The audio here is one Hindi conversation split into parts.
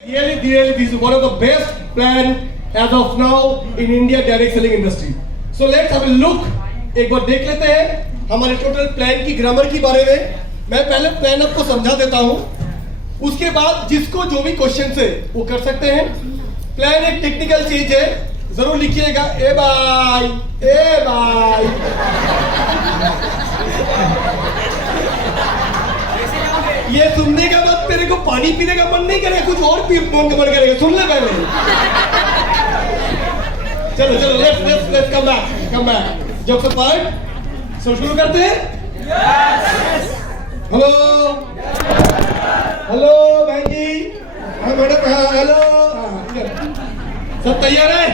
Really, this is one of the best plan as of now in India direct selling industry. So let's have a look. एक बार देख लेते हैं हमारे टोटल प्लान की ग्रामर के बारे में. मैं पहले प्लान आपको समझा देता हूं, उसके बाद जिसको जो भी क्वेश्चन है वो कर सकते हैं. प्लान एक टेक्निकल चीज है, जरूर लिखिएगा. ए भाई ये सुनने के बाद तेरे को पानी पीने का मन नहीं करेगा, कुछ और मन करेगा. सुन ले पहले. चलो लेट्स कम बैक. जब से पार्ट शुरू करते हैं. हेलो बहन जी, मैडम हेलो. सब तैयार है?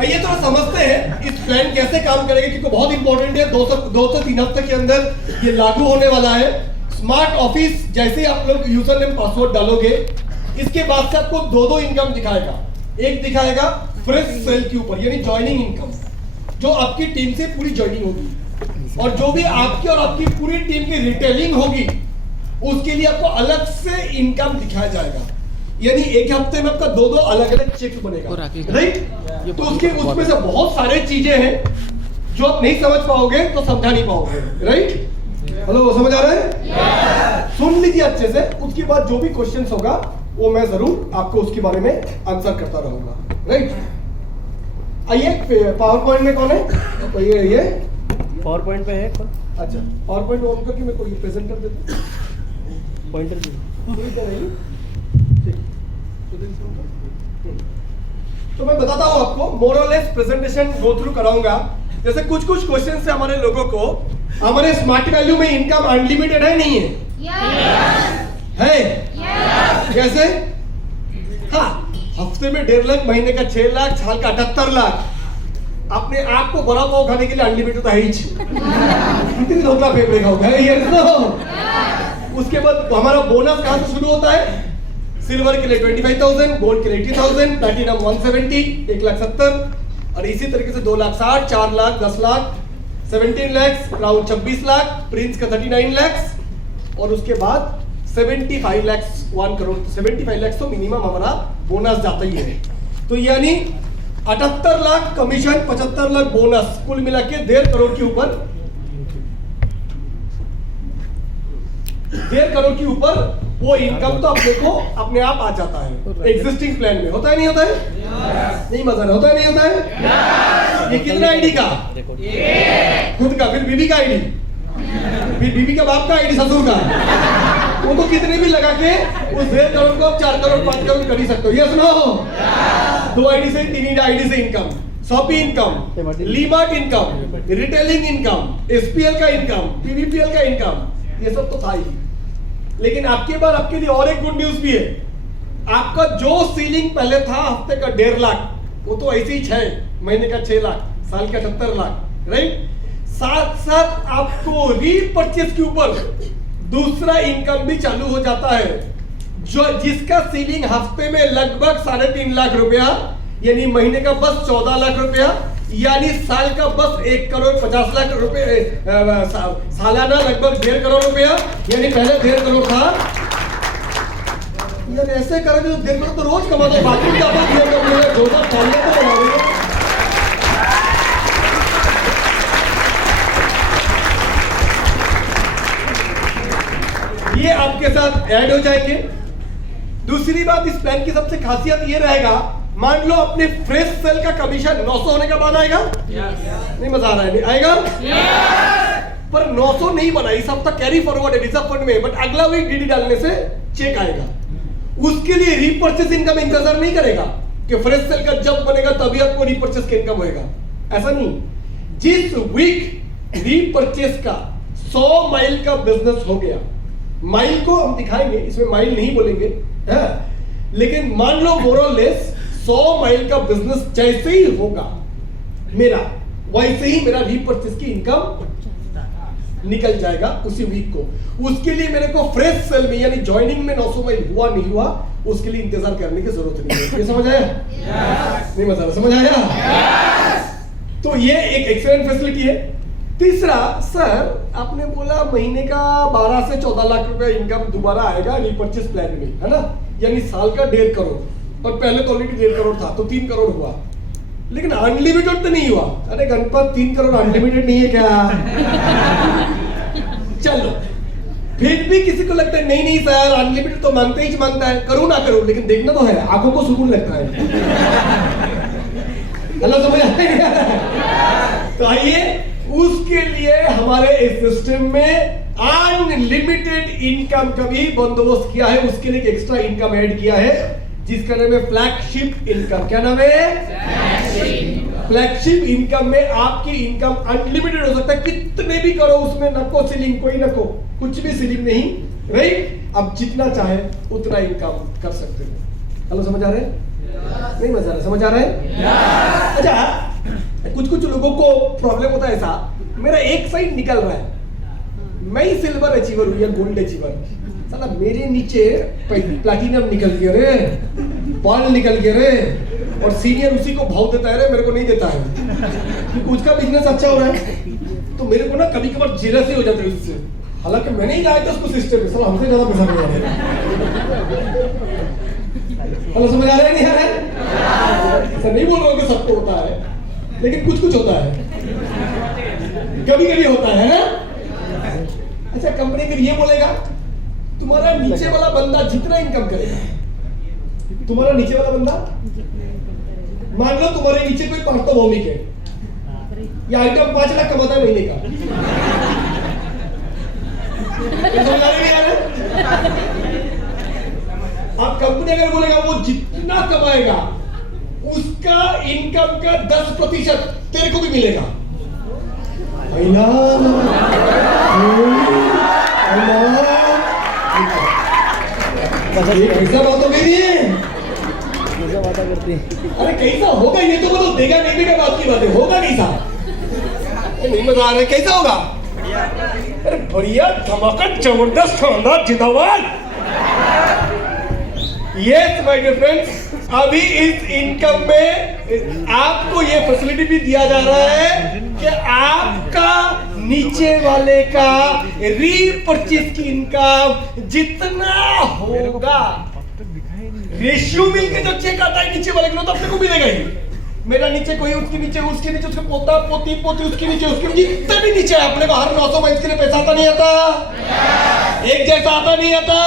आइए थोड़ा समझते हैं इस प्लान कैसे काम करेगा, क्योंकि बहुत इंपॉर्टेंट है. 2 से 3 हफ्ते के अंदर ये लागू होने वाला है. स्मार्ट ऑफिस जैसे आप लोग यूजर नेम पासवर्ड डालोगे, इसके बाद से आपको दो इनकम दिखाएगा. एक दिखाएगा फ्रेश सेल के ऊपर, यानी ज्वाइनिंग इनकम, जो आपकी टीम से पूरी ज्वाइनिंग होगी, और जो भी आपकी और आपकी पूरी टीम की रिटेलिंग होगी उसके लिए आपको अलग से इनकम दिखाया जाएगा. यानी एक हफ्ते में आपका दो अलग अलग चेक बनेगा, राइट. तो उसमें से बहुत सारे चीजें हैं जो आप नहीं समझ पाओगे तो समझा नहीं पाओगे, राइट. हेलो, समझ आ रहा है? सुन लीजिए अच्छे से. उसके बाद जो भी क्वेश्चन होगा वो मैं जरूर आपको उसके बारे में आंसर करता रहूंगा, राइट. आइए, पावर पॉइंट में कौन है? तो ये पावर पॉइंट पे है. अच्छा, पावर पॉइंट ऑन करके मेरे को ये प्रेजेंट कर देते. पॉइंटर तो मैं बताता हूं आपको, मोर और लेस प्रेजेंटेशन गो थ्रू कराऊंगा. जैसे कुछ क्वेश्चन से हमारे लोगों को, हमारे स्मार्ट वैल्यू में इनकम अनलिमिटेड है नहीं है? है. कैसे? हाँ, हफ्ते में 1.5 लाख, महीने का 6 लाख, साल का 78 लाख. अपने आप को बड़ा पाव खाने के लिए अनलिमिटेड है ही. कितनी धोखा फेंकने का होगा ये तो. उसके बाद हमारा बोनस कहां से शुरू होता है? सिल्वर के लिए 25,000, गोल्ड के लिए 80,000, प्लैटिनम 170, 1,70,000, और इसी तरीके से 2,60,000, 4 लाख, 10 लाख, 17 लाख, क्राउन 26 लाख, प्रिंस का 39 लाख, और उसके बाद 75 लाख, 1 करोड़. 75 लाख तो मिनिमम हमारा बोनस जाता ही है. तो यानी 78 लाख कमीशन, 75 लाख बोनस, कुल मिला के 1.5 करोड़ के ऊपर, 1.5 करोड़ के ऊपर वो इनकम तो अपने को अपने आप आ जाता है एग्जिस्टिंग प्लान में. होता है नहीं होता है? नहीं मजा नहीं होता है, नहीं होता है? ये कितना आईडी का? खुद का. फिर बीबी का आईडी, फिर बीबी का बाप का आईडी, ससुर का. वो तो कितने भी लगा के उस 1.5 करोड़ को 4 करोड़ 5 करोड़ कर ही सकते हो. Yes no? 2 आईडी से, 3 आईडी से income, shoppy income, Limart income, retailing income, SPL का इनकम, पीवीपीएल का इनकम, ये सब तो था ही. लेकिन आपके बार आपके लिए और एक गुड न्यूज भी है. आपका जो सीलिंग पहले था हफ्ते का 1.5 लाख, वो तो ऐसे ही 6, महीने का 6 लाख, साल का 78 लाख, राइट. साथ साथ आपको रीपरचेज के ऊपर दूसरा इनकम भी चालू हो जाता है, जो जिसका सीलिंग हफ्ते में लगभग 3.5 लाख रुपया, यानी महीने का बस 14 लाख रुपया, यानी साल का बस 1 करोड़ 50 लाख रुपए, सालाना लगभग 1.5 करोड़ रुपया. यानी पहले 1.5 करोड़ था. यार ऐसे करोगे तो 1.5 करोड़ तो रोज कमाते. बाकी क्या बात है, जो तो बनाओगे. ये आपके साथ ऐड हो जाएंगे. दूसरी बात, इस प्लान की सबसे खासियत ये रहेगा, मान लो अपने फ्रेश सेल का कमीशन 900 होने के बाद आएगा. नहीं मजा आ रहा है? नहीं आएगा. पर 900 नहीं बना, इस हफ्ता कैरी फॉरवर्ड है रिजर्व फंड में, बट अगला वीक डीडी डालने से चेक आएगा. उसके लिए रीपरचेज इनकम इंतजार नहीं करेगा कि फ्रेश सेल का जब बनेगा तभी आपको रीपरचेज का इनकम होएगा. ऐसा नहीं. जिस वीक रीपरचेज का 100 माइल का बिजनेस हो गया, माइल को हम दिखाएंगे, इसमें माइल नहीं बोलेंगे है, लेकिन मान लो मोर और लेस 100 माइल का बिजनेस जैसे ही होगा मेरा, वैसे ही मेरा रीपरचेज की इनकम निकल जाएगा उसी वीक को. उसके लिए मेरे को फ्रेश सेल में, यानी ज्वाइनिंग में 900 माइल हुआ नहीं हुआ, उसके लिए इंतजार करने की जरूरत नहीं है. ये समझ आया? नहीं मजा, समझ आया? तो ये एक एक्सीलेंट फैसिलिटी है. तीसरा, सर आपने बोला महीने का 12 से 14 लाख रुपए इनकम दोबारा आएगा रीपर्चेस प्लान में, है ना, यानी साल का 1.5 करोड़, और पहले तो ऑलरेडी 1.5 करोड़ था तो 3 करोड़ हुआ, लेकिन अनलिमिटेड तो नहीं हुआ। अरे गणपत 3 करोड़ अनलिमिटेड नहीं है क्या? चलो फिर भी किसी को लगता है नहीं नहीं सर अनलिमिटेड तो मांगते ही मांगता है, करूं ना करूं, लेकिन देखना तो है, आंखों को सुकून लगता है। हेलो समझ आते हैं? तो आइए, उसके लिए हमारे इस सिस्टम में अनलिमिटेड इनकम का भी बंदोबस्त किया है। उसके लिए एक्स्ट्रा इनकम ऐड किया है जिसका नाम है फ्लैगशिप इनकम। क्या नाम है? फ्लैगशिप इनकम में आपकी इनकम अनलिमिटेड हो सकता है, कितने भी करो उसमें, नको सीलिंग, कोई नको, कुछ भी सीलिंग नहीं, राइट? अब जितना चाहे उतना इनकम कर सकते हो। हेलो समझ आ रहे हैं? नहीं मजा आ रहा? समझ आ रहा है? अच्छा, कुछ लोगों को प्रॉब्लम होता है ऐसा, मेरा एक साइड निकल रहा है, मैं ही सिल्वर अचीवर हूं या गोल्ड अचीवर, साला मेरे नीचे प्लैटिनम निकल गया रे, पर्ल निकल गया रे, और सीनियर उसी को भाव देता है रे, मेरे को नहीं देता है क्योंकि उसका बिजनेस अच्छा हो रहा है। तो मेरे को ना कभी कभार जेलसी हो जाता है उससे, हालांकि मैंने ही लाया था उसको सिस्टम में, साला हमसे ज्यादा पैसा मिल रहा है। हेलो समझ आ रहा है? नहीं आ रहा है? ऐसा नहीं बोल रहा हूँ कि सबको होता है, लेकिन कुछ होता है, कभी होता है ना? अच्छा, कंपनी फिर ये बोलेगा तुम्हारा नीचे वाला बंदा जितना इनकम करेगा, तुम्हारा नीचे वाला बंदा, मान लो तुम्हारे नीचे कोई पार्थोभौमिक है, या आइटम 5 लाख कमाता है महीने का, आप कंपनी अगर बोलेगा वो जितना कमाएगा उसका इनकम का 10% तेरे को भी मिलेगा। कैसा बात हो गई है? कैसा बात करती? अरे कैसा होगा ये तो बताओ, देगा नहीं देगा बात की बात है, होगा कैसा? नहीं मजा आ रहा है, कैसा होगा? अरे बढ़िया, धमाका, जबरदस्त, शानदार, जिंदाबाद। यस माय डियर फ्रेंड्स, अभी इस इनकम में आपको ये फैसिलिटी भी दिया जा रहा है कि आपका नीचे वाले का रीपरचेज की इनकम जितना होगा, रेशियो मिलके जो चेक आता है नीचे वाले को तो अपने को मिलेगा ही। मेरा नीचे कोई, उसके नीचे उसके पोता पोती उसके नीचे जितना भी नीचे है, अपने को हर 900 माइल्स के लिए पैसा आता नहीं आता, एक जैसा आता नहीं आता,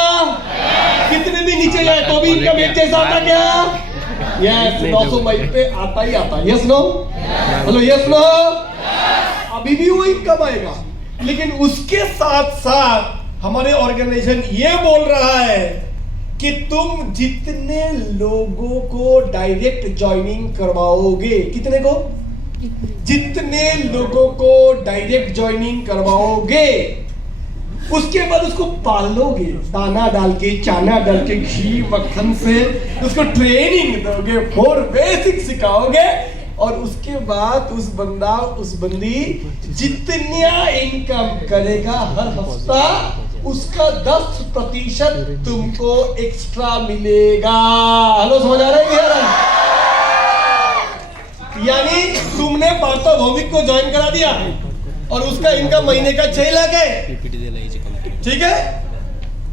कितने भी नीचे जाए तो भी इनकम एक जैसा आता क्या? यस, 900 माइल पे आता ही आता। Yes no? Hello yes no? अभी भी वो इनकम आएगा, लेकिन उसके साथ साथ हमारे ऑर्गेनाइजेशन ये बोल रहा है कि तुम जितने लोगों को डायरेक्ट ज्वाइनिंग करवाओगे, कितने को? जितने लोगों को डायरेक्ट ज्वाइनिंग करवाओगे, उसके बाद उसको पालोगे, दाना डाल के, चाना डाल के, घी मक्खन से उसको ट्रेनिंग दोगे, 4 बेसिक सिखाओगे, और उसके बाद उस बंदा उस बंदी जितना इनकम करेगा हर हफ्ता, उसका 10% तुमको एक्स्ट्रा मिलेगा। हेलो समझ आ रहा है? यानी तुमने पार्थोभौमिक को ज्वाइन करा दिया और उसका इनकम महीने का 6 लाख है, ठीक है?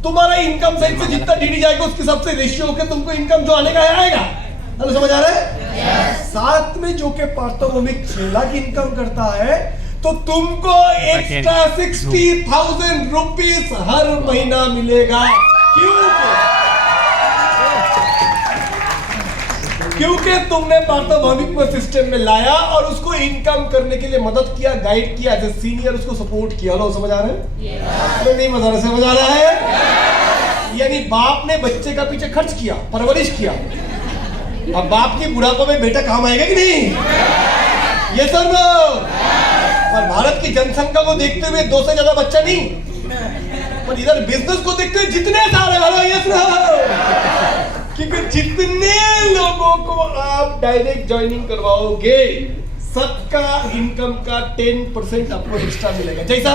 तुम्हारा इनकम साइड से जितना डीडी जाएगा उसके हिसाब से रेशियो होकर तुमको इनकम जो आने का है आएगा। हेलो समझ आ रहा है? साथ में जो के पार्थोभौमिक 6 लाख इनकम करता है तो तुमको एक्स्ट्रा 60,000 रुपीज हर महीना मिलेगा। क्योंकि तुमने पार्थोभौमिक को सिस्टम में लाया और उसको इनकम करने के लिए मदद किया, गाइड किया, एज ए सीनियर उसको सपोर्ट किया। लो समझ आ रहे हैं? नहीं मजा आ रहा? समझ आ रहा है? यानी बाप ने बच्चे का पीछे खर्च किया, परवरिश किया, अब बाप की बुढ़ापे में बेटा काम आएगा कि नहीं? ये सब और भारत की जनसंख्या को देखते हुए 2 से ज्यादा बच्चा नहीं, पर इधर बिजनेस को देखते हुए जितने सारे वाला ये क्योंकि जितने लोगों को आप डायरेक्ट ज्वाइनिंग करवाओगे सबका इनकम का 10% आपको एक्स्ट्रा मिलेगा। जैसा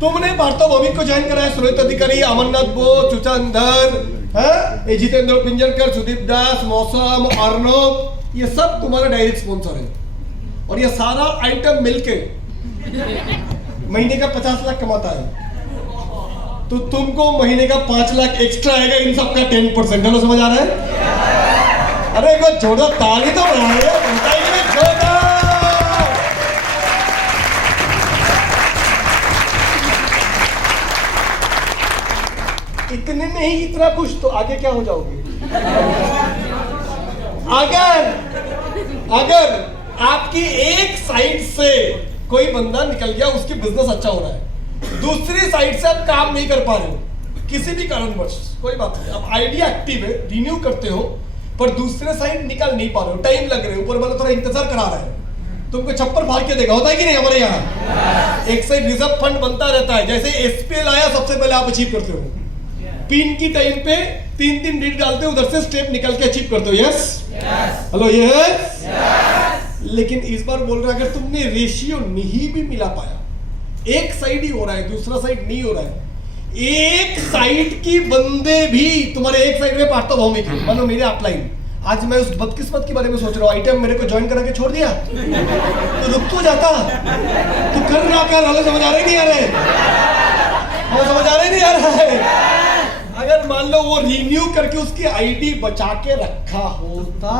तुमने पार्थोभौमिक को ज्वाइन कराया, सुरेश अधिकारी, अमरनाथ बोस, चुचंदर, जितेंद्र पिंजरकर, सुदीप दास, मौसम, अर्नब, ये सब तुम्हारा डायरेक्ट स्पॉन्सर है, और ये सारा आइटम मिलके महीने का 50 लाख कमाता है, तो तुमको महीने का 5 लाख एक्स्ट्रा आएगा इन सब का 10%। चलो समझ आ रहा है? अरे एक बार जोड़ो ताली तो बताइए जोरदार। इतने में ही इतना खुश, तो आगे क्या हो जाओगे? अगर आपकी एक साइड से कोई बंदा निकल गया, उसकी बिजनेस अच्छा हो रहा है, दूसरी साइड से आप काम नहीं कर पा रहे हो किसी भी कारणवश, कोई बात नहीं, अब आइडिया एक्टिव है, रिन्यू करते हो, पर दूसरे साइड निकल नहीं पा रहे हो, टाइम लग रहे हो, ऊपर वाला थोड़ा इंतजार करा रहा है, तुमको छप्पर फाड़ के देगा, होता है कि नहीं हमारे यहाँ? एक साइड रिजर्व फंड बनता रहता है, जैसे एसपीएल आया सबसे पहले आप अचीव करते हो, पिन की टाइम पे 3 डिजिट डालते हो, उधर से स्टेप निकल के अचीव करते हो। Yes hello yes. लेकिन इस बार बोल रहा है, अगर तुमने रेशियो नहीं भी मिला पाया, एक साइड ही हो रहा है, दूसरा साइड नहीं हो रहा है, एक साइड की बंदे भी तुम्हारे एक साइड में पार्ट भौमिक है, मानो मेरे अपलाइन, आज मैं उस बदकिस्मत के बारे में सोच रहा हूँ, आइटम मेरे को ज्वाइन करा के छोड़ दिया तो रुक तो जाता, तो कर ना कर, हमें समझ आ रहे नहीं आ रहे, हमें समझ आ रहे नहीं आ रहा है। अगर मान लो वो रिन्यू करके उसकी आईडी बचा के रखा होता,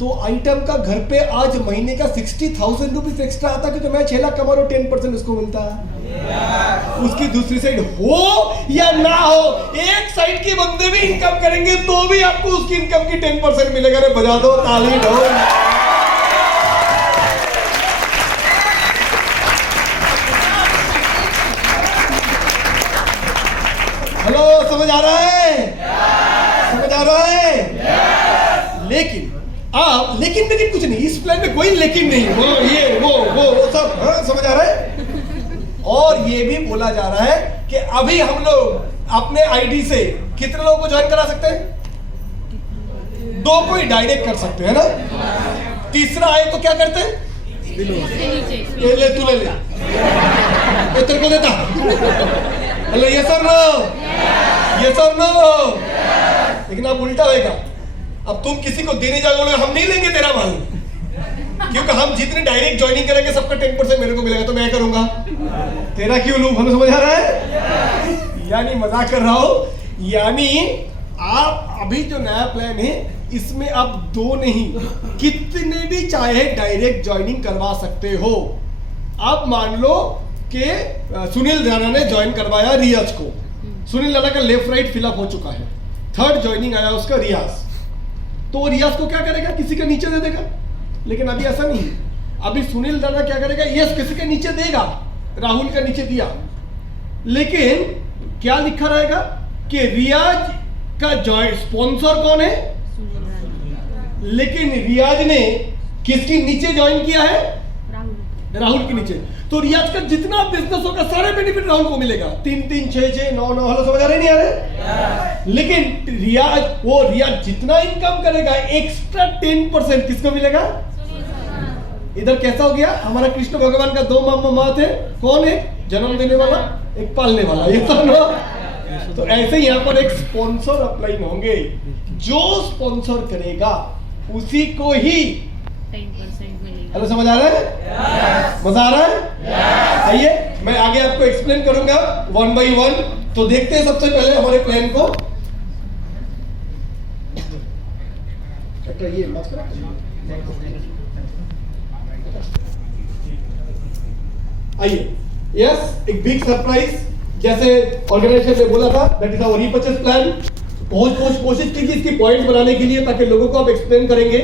तो आइटम का घर पे आज महीने का 60,000 रुपीज एक्स्ट्रा आता, क्योंकि मैं 6 लाख कमा रहा हूं, 10% उसको मिलता है। उसकी दूसरी साइड हो या ना हो, एक साइड के बंदे भी इनकम करेंगे तो भी आपको उसकी इनकम की 10% मिलेगा। अरे बजा दो ताली ढोल। हेलो समझ आ रहा है? समझ आ रहा है? लेकिन आप लेकिन कुछ नहीं, इस प्लान में कोई लेकिन नहीं, वो ये वो सब, हाँ, समझ आ रहा है? और ये भी बोला जा रहा है कि अभी हम लोग अपने आईडी से कितने लोगों को ज्वाइन करा सकते हैं? 2 को ही डायरेक्ट कर सकते हैं ना, तीसरा आए तो क्या करते हैं? ये ले तू ले ले, ये तेरे को देता। हेलो ये सर नो, ये सर नो। लेकिन अब उल्टा होगा, अब तुम किसी को देने जाओगे, हम नहीं लेंगे तेरा माल, क्योंकि हम जितने डायरेक्ट ज्वाइनिंग करेंगे सबका 10% मेरे को मिलेगा, तो मैं करूंगा, तेरा क्यों लूं? हमें समझ आ रहा है? यानी मजाक कर रहा हूं, यानी आप अभी जो नया प्लान है इसमें आप 2 नहीं, कितने भी चाहे डायरेक्ट ज्वाइनिंग करवा सकते हो। अब मान लो कि सुनील राणा ने ज्वाइन करवाया रियाज को, सुनील राणा का लेफ्ट राइट फिलअप हो चुका है, 3rd ज्वाइनिंग आया उसका रियाज, तो रियाज को क्या करेगा? किसी का नीचे दे देगा। लेकिन अभी ऐसा नहीं, अभी सुनील राणा क्या करेगा? यस किसी के नीचे देगा, राहुल का नीचे दिया, लेकिन क्या लिखा रहेगा कि रियाज का जॉइंट स्पॉन्सर कौन है? लेकिन रियाज ने किसके नीचे ज्वाइन किया है? राहुल के नीचे। तो रियाज का जितना बिजनेस होगा सारे बेनिफिट राहुल को मिलेगा, 3 6 6 9 9। हेलो समझ आ रहे नहीं आ रहे? लेकिन रियाज जितना इनकम करेगा एक्स्ट्रा 10% किसको मिलेगा? इधर कैसा हो गया? हमारा कृष्ण भगवान का 2 मामा थे, कौन है? जन्म देने वाला, एक पालने वाला, ये तो ना। तो ऐसे यहाँ पर एक स्पॉन्सर अप्लाई होंगे, जो स्पॉन्सर करेगा उसी को ही 10% मिलेगा। हेलो समझ आ रहा है? मजा आ रहा है? आइए मैं आगे आपको एक्सप्लेन करूंगा 1 by 1। तो देखते हैं सबसे पहले हमारे प्लान को। आइए, यस एक बिग सरप्राइज, जैसे ऑर्गेनाइजेशन ने बोला था, that is our repurchase plan. कोशिश कीजिए इसकी पॉइंट बनाने के लिए, ताकि लोगों को आप एक्सप्लेन करेंगे,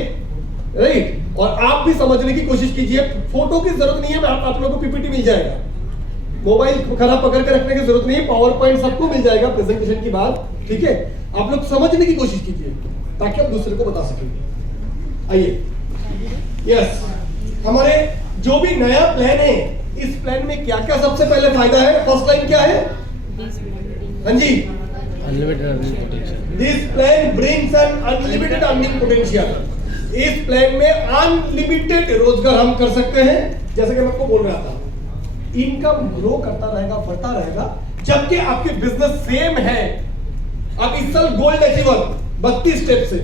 राइट? और आप भी समझने की कोशिश कीजिए। फोटो की जरूरत नहीं है, आप लोगों को पीपीटी मिल जाएगा, मोबाइल खराब पकड़ के रखने की जरूरत नहीं है, पावर पॉइंट सबको मिल जाएगा प्रेजेंटेशन की बात, ठीक है? आप लोग समझने की कोशिश कीजिए ताकि आप दूसरे को बता सकेंगे। आइए, यस हमारे जो भी नया प्लान है, इस प्लान में क्या क्या सबसे पहले फायदा है? फर्स्ट लाइन क्या है? हाँ जी, unlimited earning potential. This plan brings an unlimited earning potential. इस प्लान में अनलिमिटेड रोजगार हम कर सकते हैं। जैसे कि मैं आपको बोल रहा था, इनकम ग्रो करता रहेगा, बढ़ता रहेगा, जबकि आपके बिजनेस सेम है। अब इस साल गोल्ड अचीवर 32 स्टेप से,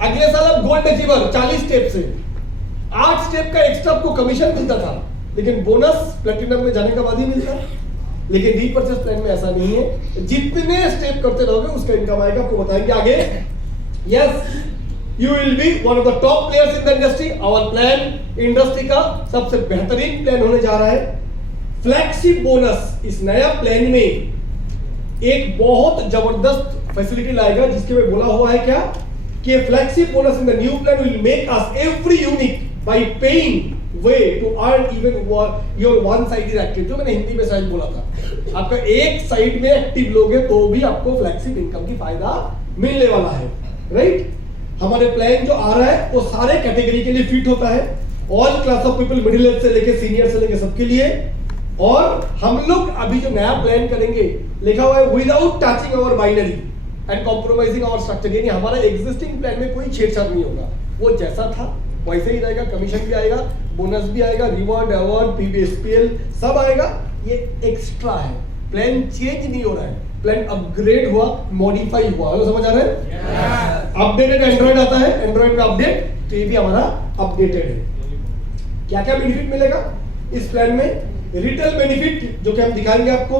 अगले साल आप गोल्ड अचीवर 40 स्टेप से, 8 स्टेप का एक्स्ट्रा आपको कमीशन मिलता था, लेकिन बोनस प्लेटिनम में जाने के बाद ही मिलता है। लेकिन रीपर्चेस प्लान में ऐसा नहीं है, जितने स्टेप करते रहोगे उसका इनकम आएगा। आपको बताएंगे आगे। Yes, you will be one of the top players in the industry. Our plan industry का सबसे बेहतरीन प्लान होने जा रहा है। फ्लैगशिप बोनस इस नया प्लान में एक बहुत जबरदस्त फैसिलिटी लाएगा, जिसके में बोला हुआ है क्या कि flagship bonus in the new plan will make us every unique by paying way to earn even your one side active. जो मैंने हिंदी में शायद बोला था, आपका एक साइड में एक्टिव लोगे तो भी आपको फ्लैगशिप इनकम की फायदा मिलने वाला है, राइट। हमारे प्लान जो आ रहा है वो सारे कैटेगरी के लिए फिट होता है, all class of people, middle age से लेके सीनियर से लेके सबके लिए। और हम लोग अभी जो नया प्लान करेंगे लिखा हुआ है without touching our binary and compromising our structure, यानी हमारा एग्जिस्टिंग प्लान में कोई छेड़छाड़ नहीं होगा, वो जैसा था वैसे ही रहेगा। कमीशन भी आएगा, बोनस भी आएगा, रिवॉर्ड, अवार्ड, पीबीएसपीएल सब आएगा। ये एक्स्ट्रा है, प्लान चेंज नहीं हो रहा है, प्लान अपग्रेड हुआ, मॉडिफाई हुआ। हेलो, समझ आ रहा है? अपडेटेड एंड्रॉइड आता है, एंड्रॉइड में अपडेट, तो ये भी हमारा अपडेटेड है। क्या क्या बेनिफिट मिलेगा इस प्लान में? रिटेल बेनिफिट जो कि हम दिखाएंगे आपको,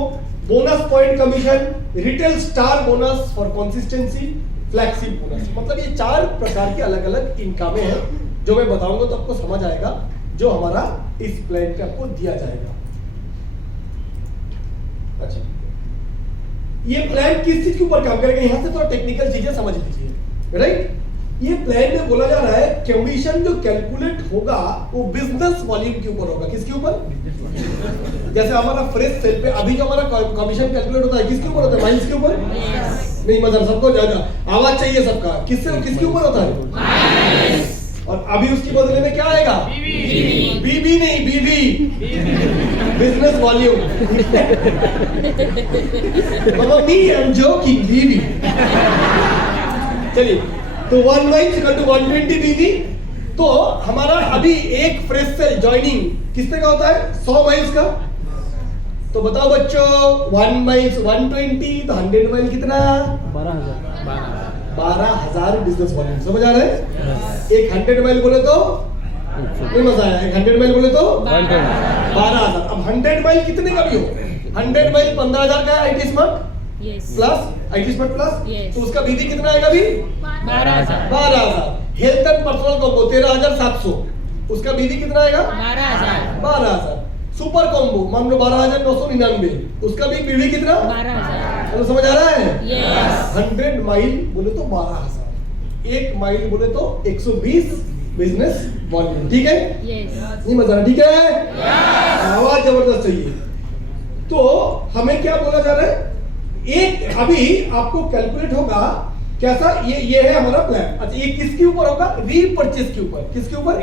bonus point commission, retail star bonus for consistency, flagship bonus. मतलब ये 4 प्रकार के अलग अलग इनकमें हैं जो मैं बताऊंगा तो आपको समझ आएगा, जो हमारा इस प्लान पे आपको दिया जाएगा। अच्छा, ये प्लान किस चीज के ऊपर काम करेगा, यहां से थोड़ा टेक्निकल चीजें समझ लीजिए, राइट। ये प्लान में बोला जा रहा है कमीशन जो कैलकुलेट होगा वो बिजनेस वॉल्यूम के ऊपर होगा। किसके ऊपर? जैसे हमारा फ्रेश सेल पे अभी जो हमारा कमीशन कैलकुलेट होता है किसके ऊपर होता है? माइल्स के ऊपर? नहीं, मतलब सबको ज्यादा आवाज चाहिए सबका। किसके ऊपर होता है? और अभी उसकी बदले में क्या आएगा? बीबी नहीं, BB, business volume. Me I am joking, BB. चलिए, तो 1 माइल इक्वल टू 120 बीबी। तो हमारा अभी एक फ्रेश सेल ज्वाइनिंग कितने का होता है? 100 माइल्स का। तो बताओ बच्चों, 1 माइल्स 120, तो 100 माइल कितना? 12,000 बिजनेस वॉल्यूम। समझ आ रहा है? एक 100 माइल बोले तो नहीं मजा आया, एक 100 माइल बोले तो 12,000। अब 100 माइल कितने का भी हो, 100 माइल 15,000 का है IT smart plus, IT smart plus, तो उसका बीबी कितना आएगा भी? 12,000। हेल्थ एंड पर्सनल कॉम्बो 13,700, उसका बीबी कितना आएगा? 12,000। सुपर कॉम्बो मान लो 12,999, उसका भी बीबी कितना? 12,000। तो समझ आ रहा है? 100 माइल बोले तो 12,000, 1 माइल बोले तो 120 बिजनेस वॉल्यूम। ठीक है? नहीं मजा आ रहा? ठीक है, आवाज जबरदस्त चाहिए। तो हमें क्या बोला जा रहा है, एक अभी आपको कैलकुलेट होगा कैसा, ये है हमारा प्लान। अच्छा, ये किसके ऊपर होगा? रीपर्चेस के ऊपर। किसके ऊपर?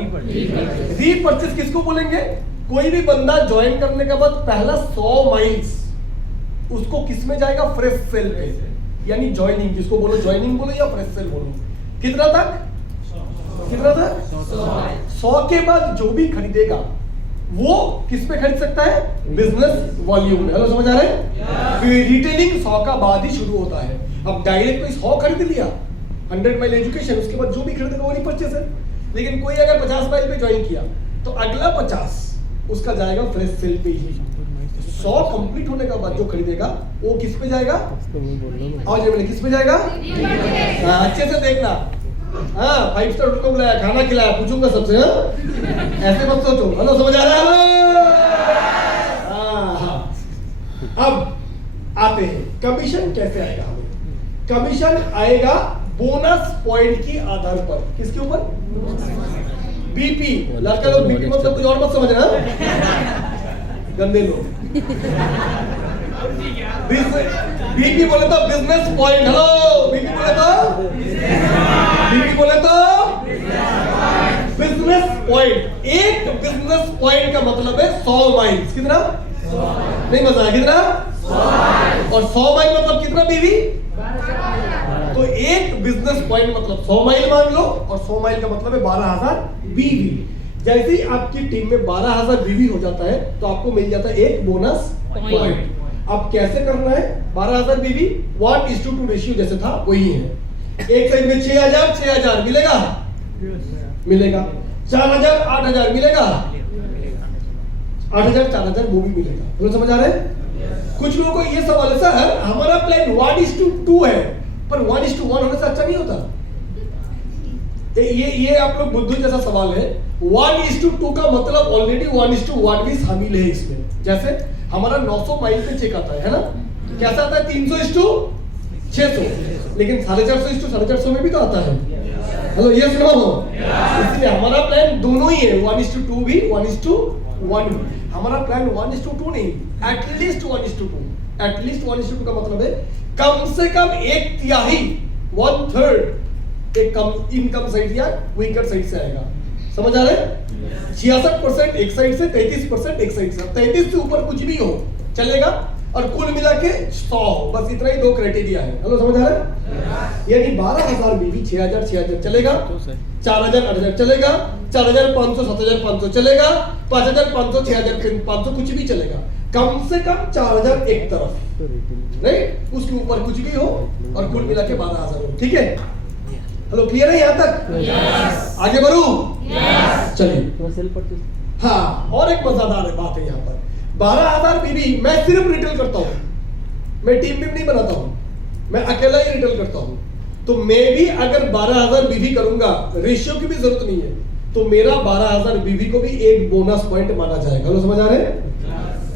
रीपर्चेस किसको बोलेंगे? कोई भी बंदा ज्वाइन करने के बाद पहला 100 माइल्स उसको किस में जाएगा? फ्रेश सेल पे, यानी ज्वाइनिंग, जिसको बोलो ज्वाइनिंग बोलो या फ्रेश सेल बोलो। कितना तक? कितना तक? 100 के बाद जो भी खरीदेगा वो किस पे खरीद सकता है? बिजनेस वॉल्यूम में। हेलो, समझ आ रहा है? रिटेलिंग 100 का बाद ही शुरू होता है। अब डायरेक्ट कोई 100 खरीद लिया, 100 माइल एजुकेशन, उसके बाद जो भी खरीदेगा वो रीपर्चेस है। लेकिन कोई अगर 50 माइल पे ज्वाइन किया तो अगला 50 उसका जाएगा फ्रेश सेल पे ही। 100 कंप्लीट होने के बाद जो खरीदेगा वो किस पे जाएगा? और जो किस पे जाएगा? अच्छे से देखना। हाँ, 5 स्टार होटल को बुलाया, खाना खिलाया, पूछूंगा सबसे। हाँ, ऐसे मत सोचो। हेलो, समझ आ रहा है? हाँ, अब आते हैं कमीशन कैसे आएगा हमें। कमीशन आएगा बोनस पॉइंट की आधार पर। किसके ऊपर? बीपी। लड़का लोग बीपी मतलब कुछ और मत समझना, गंदे लोग। बीपी बोले तो बिजनेस पॉइंट। हेलो, बीपी बोले तो बिजनेस पॉइंट। एक बिजनेस पॉइंट का मतलब है 100 माइल्स। कितना? नहीं मजा आया? कितना? और 100 माइल मतलब कितना बीवी? तो एक बिजनेस पॉइंट मतलब 100 माइल मान लो, और 100 माइल का मतलब है 12,000 बीवी। जैसे ही आपकी टीम में 12,000 बीवी हो जाता है तो आपको मिल जाता है एक बोनस पॉइंट। अब कैसे करना है? 12,000 बीवी 1:2 रेशियो जैसे था वही है। एक साइड में 6,000 मिलेगा, मिलेगा। 4,000 8,000 मिलेगा, 8,000 4,000 वो भी मिलेगा। तो समझ आ रहा है? कुछ लोगों को ये सवाल है, सर हमारा प्लान 1:2 है, पर 1:1 होने से अच्छा नहीं होता? ये आप लोग बुद्धू जैसा सवाल है। 1:2 का मतलब ऑलरेडी 1:1 भी शामिल है इसमें। जैसे हमारा 900 माइल पे चेक आता है ना, कैसा आता है? 300:600, लेकिन 450:450 में भी तो आता है। हेलो, ये सुनो, इसलिए हमारा प्लान दोनों ही है, 1:2 भी 1:1 भी। हमारा प्लान 1:2 नहीं, एटलीस्ट 1:2। एटलीस्ट 1:2 का मतलब है कम से कम 1/3, 1/3 एक कम इनकम साइड या वीकर साइड से आएगा। समझ आ रहा है? 66% एक साइड से, 33% एक साइड से। 33 से ऊपर कुछ भी हो चलेगा, और कुल मिला के 100, बस इतना ही 2 क्राइटेरिया है। हेलो, समझ आ रहा है? यानी 12,000 बीवी 6,000 चलेगा, 4,000 8,000 चलेगा, 4,500 7,500 चलेगा, 5,500 6,500 कुछ भी चलेगा। कम से कम 4,000 एक तरफ, नहीं उसके ऊपर कुछ भी हो, और कुल मिला के 12,000 हो। ठीक है? हेलो, क्लियर है यहाँ तक? आगे बढ़ू? चलिए। हाँ, और एक मजेदार बात है यहाँ पर। 12,000 बीवी मैं सिर्फ रिटेल करता हूँ, मैं टीम भी नहीं बनाता हूँ, मैं अकेला ही रिटेल करता हूँ। तो मैं भी अगर 12,000 बीवी करूंगा, रेशियो की भी जरूरत नहीं है, तो मेरा 12,000 बीवी को भी एक बोनस पॉइंट माना जाएगा। हेलो, समझ आ रहे हैं?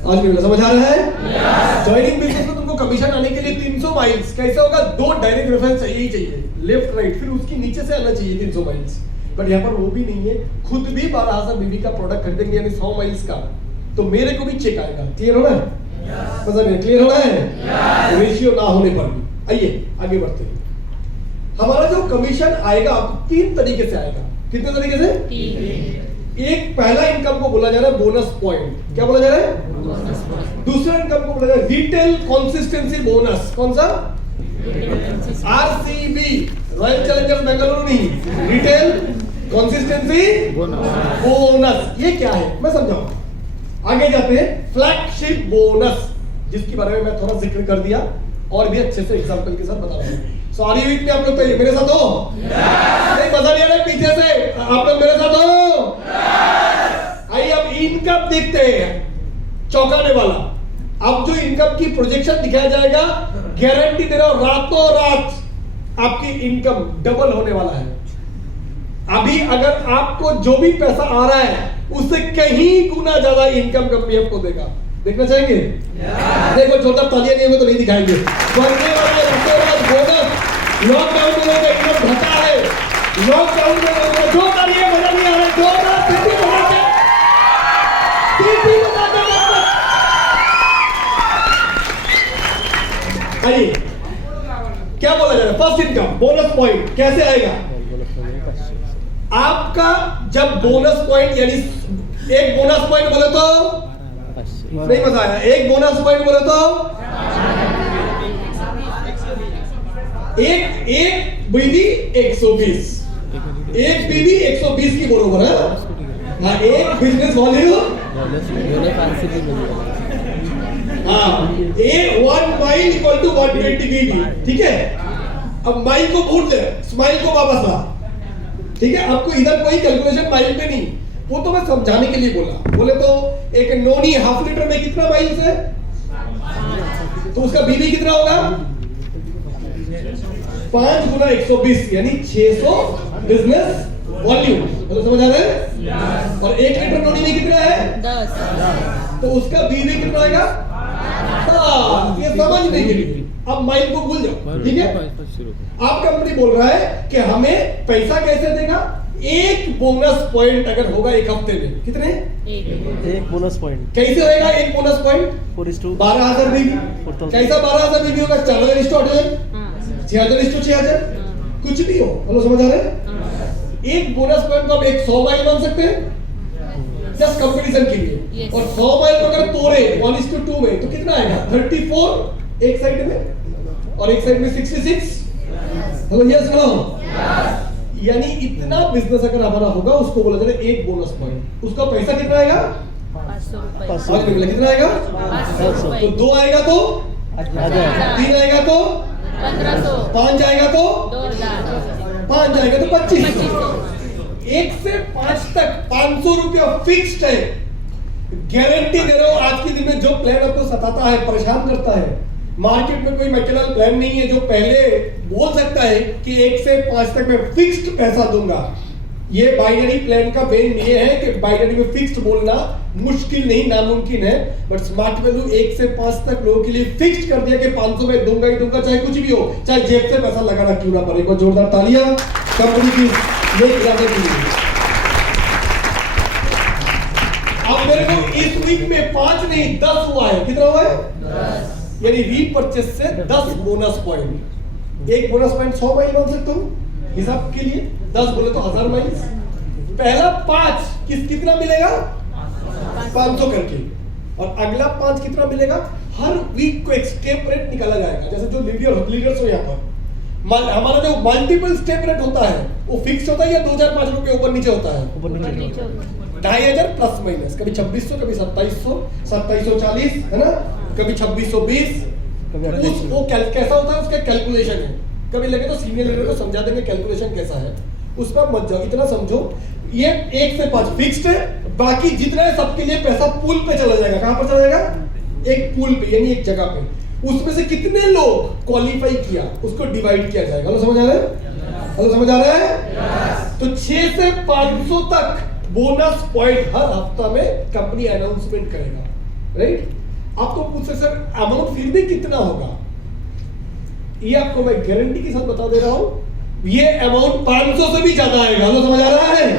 आज भी समझ आ रहा है? ज्वाइनिंग बिजनेस में तुमको कमीशन आने के लिए 300 माइल्स कैसे होगा? 2 डायरेक्ट रेफरेंस चाहिए ही चाहिए, लेफ्ट राइट, फिर उसकी नीचे से आना चाहिए 300 माइल्स। पर यहाँ पर वो भी नहीं है। खुद भी 12,000 बीवी का प्रोडक्ट खरीदेंगे, यानी 100 माइल्स का, तो मेरे को भी चेक आएगा। क्लियर हो रहा है? पता नहीं क्लियर हो रहा है? रेशियो ना होने पर भी। आइए आगे बढ़ते हैं। हमारा जो कमीशन आएगा 3 तरीके से आएगा। कितने तरीके से? 3। एक पहला इनकम को बोला जा रहा है बोनस पॉइंट। क्या बोला जा रहा है? दूसरा इनकम को बोला जा रहा है रिटेल कंसिस्टेंसी बोनस। कौन सा? RCB, रॉयल चैलेंजर्स बेंगलुरु नहीं, रिटेल कंसिस्टेंसी बोनस। ये क्या है मैं समझाऊं। आगे जाते हैं। फ्लैगशिप बोनस, जिसके बारे में मैं थोड़ा जिक्र कर दिया, और भी अच्छे से एग्जांपल के साथ बता रहा हूं। सॉरी वीक में आप लोग तो मेरे साथ हो? नहीं, मजा नहीं आ रहा पीछे से, आप लोग मेरे साथ हो? आइए अब इनकम देखते हैं, चौंकाने वाला। अब जो इनकम की प्रोजेक्शन दिखाया जाएगा, गारंटी दे रहा हूं, रातों रात आपकी इनकम डबल होने वाला है। अभी अगर आपको जो भी पैसा आ रहा है उससे कहीं गुना ज्यादा इनकम कंपनी आपको देगा। देखना चाहेंगे? देखो, छोटा तालियां नहीं होगा तो नहीं दिखाएंगे। बढ़ने वाले बोनस, लॉकडाउन में लोगों का इनकम घटा है, लॉकडाउन में लोगों का जो तालियां मजा नहीं आ रहा है, आइए क्या बोला जा रहा है? फर्स्ट इनकम बोनस पॉइंट कैसे आएगा आपका? जब बोनस पॉइंट, यानी एक बोनस पॉइंट बोले तो नहीं मजा आया, एक बोनस पॉइंट बोले तो एक बीवी 120, एक बीवी 120 की बरोबर है। हाँ, एक बिजनेस वॉल्यूम, हाँ, ए 1 माइल इक्वल टू 120 बीवी। ठीक है? अब माइल को भूल दे, स्माइल को वापस ला। ठीक है? आपको इधर कोई कैलकुलेशन माइल पे नहीं, वो तो मैं समझाने के लिए बोला। बोले तो एक नोनी हाफ लीटर में कितना माइल्स है, तो उसका बीबी कितना होगा? 5 गुना 120, यानी 600 बिजनेस वॉल्यूम। तो समझ आ रहे हैं? और 1 लीटर नोनी में कितना है? 10, तो उसका बीबी कितना आएगा? ये समझने के लिए। अब माइल को भूल जाओ। ठीक है? आप कंपनी बोल रहा है कि हमें पैसा कैसे देगा? एक बोनस पॉइंट अगर होगा एक हफ्ते में, कितने? एक बोनस पॉइंट। कैसे होगा एक बोनस पॉइंट? 12,000 बीवी। कैसा 12,000 बीवी होगा? 4,000:8,000, 6,000:6,000, कुछ भी हो। हेलो, समझ आ रहे हैं? एक बोनस पॉइंट को आप 100 माइल मान सकते हैं, जस्ट कंपटीशन के लिए। और 100 माइल को अगर तोड़े 1:2 में, तो कितना आएगा? 34 एक साइड में, और एक साइड में 66। Hello, yes no? यानी इतना बिजनेस अगर हमारा होगा, उसको बोला जाए एक बोनस पॉइंट। उसका पैसा कितना आएगा? 500 रुपए। कितना आएगा? 500। तो 2 आएगा तो 3 आएगा तो 1500, 5 आएगा तो 2000, 5 आएगा तो 2500। 1 से 5 तक 500 रुपया फिक्स्ड है। गारंटी दे रहा हूं आज के दिन में जो प्लान आपको सताता है, परेशान करता है, मार्केट में कोई मैकेनिकल प्लान नहीं है जो पहले बोल सकता है कि 1 से 5 तक मैं फिक्स्ड पैसा दूंगा। ये बाइनरी प्लान का मेन ये है कि बाइनरी में फिक्स्ड बोलना मुश्किल नहीं, नामुमकिन है, बट स्मार्ट वैल्यू 1 से 5 तक लोगों के लिए फिक्स्ड कर दिया कि 500 में दूंगा ही दूंगा, चाहे कुछ भी हो, चाहे जेब से पैसा लगाना क्यों ना पड़े। एक बार जोरदार तालियां कंपनी की ये इरादे के लिए। अब मेरे को इस वीक में 5 नहीं 10 हुआ है। कितना हुआ है? 10। यानी रीपरचेस से 10 बोनस पॉइंट। एक बोनस पॉइंट 100 माइल बोल सकता हूं हिसाब के लिए, 10 बोले तो 1000 माइल। पहला 5 कितना मिलेगा? 500 करके, और अगला 5 कितना मिलेगा? हर वीक को एक स्टेप रेट निकाला जाएगा। जैसे जो लीडर्स हो यहाँ पर, हमारा जो मल्टीपल स्टेप रेट होता है वो फिक्स होता है या 2005 रुपए ऊपर नीचे होता है? ऊपर नीचे। 2500 प्लस माइनस, कभी 2600, कभी 2700, 2740 है ना, कभी 2620। वो कैसा होता है उसका कैलकुलेशन है। कभी लगे तो सीनियर लीडर को समझा देंगे कैलकुलेशन कैसा है, उस पर मत जाओ। इतना समझो ये 1 से 5 फिक्स्ड है, बाकी जितना है सबके लिए पैसा पूल पे चला जाएगा। कहां पर चला जाएगा? एक पूल पे, यानी एक जगह पे। उसमें से कितने लोग क्वालिफाई किया उसको डिवाइड किया जाएगा। हेलो समझ आ रहा है? हेलो समझ आ रहा है? तो 6 से 500 तक बोनस पॉइंट हर हफ्ता में कंपनी अनाउंसमेंट करेगा, राइट? आप तो पूछ सकते सर अमाउंट फिर भी कितना होगा? ये आपको मैं गारंटी के साथ बता दे रहा हूं, ये अमाउंट 500 से भी ज्यादा आएगा। हेलो समझ आ रहा है?